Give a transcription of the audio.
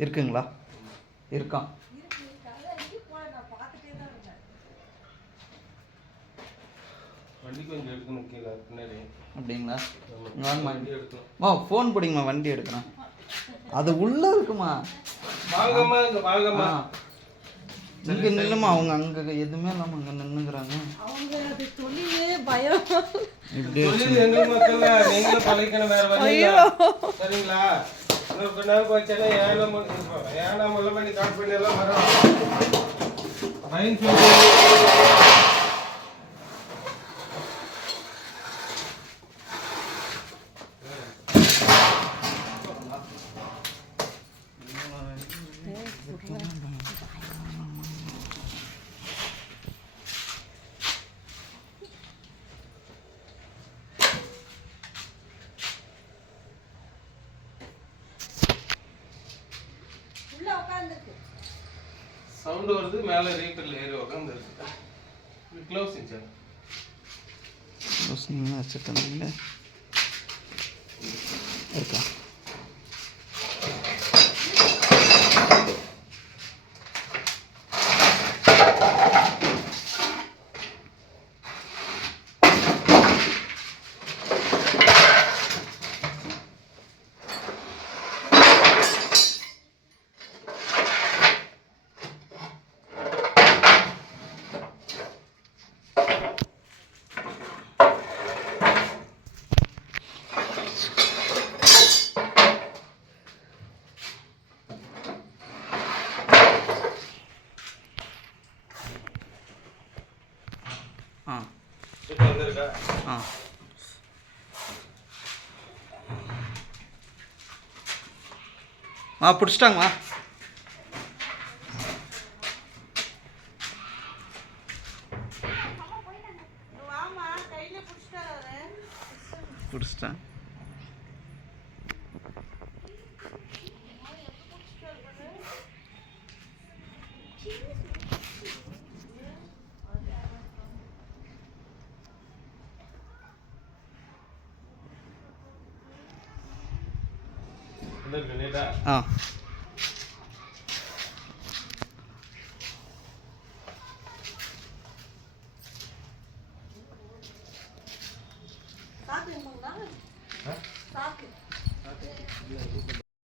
இருக்குங்களா? இருக்கான். வண்டி கொஞ்சம் எடுக்கணும் கீழே பின்னாடி. அப்படிங்களா? ஃபோன் பிடிங்கம்மா, வண்டி எடுக்கிறேன். அது உள்ளே இருக்குமா? வாங்கம்மா, இங்கே வாங்கம்மா. இங்கே நில்லுமா, அவங்க அங்கே எதுவுமே இல்லாமல் அங்கே நின்றுக்கிறாங்க. அவங்க அது தொழிலே பயம். இப்படி எங்களுக்கு மக்கள் நீங்களும் பழைக்கணும், வேற வழி சரிங்களா? இன்னொரு நாள் போச்சுன்னா ஏன்னா முள்ள பண்ணி காட் பண்ணி எல்லாம் வரும். சவுண்ட் வருது, மேலே ரீஃபில் ஏறி உட்காந்து இருக்கு. க்ளோசிங் சார் க்ளோசிங் வச்சுருக்கீங்களே இருக்கா? பிடிச்சிட்டாங்கம்மா. பிடிச்சிட்டேன். இந்த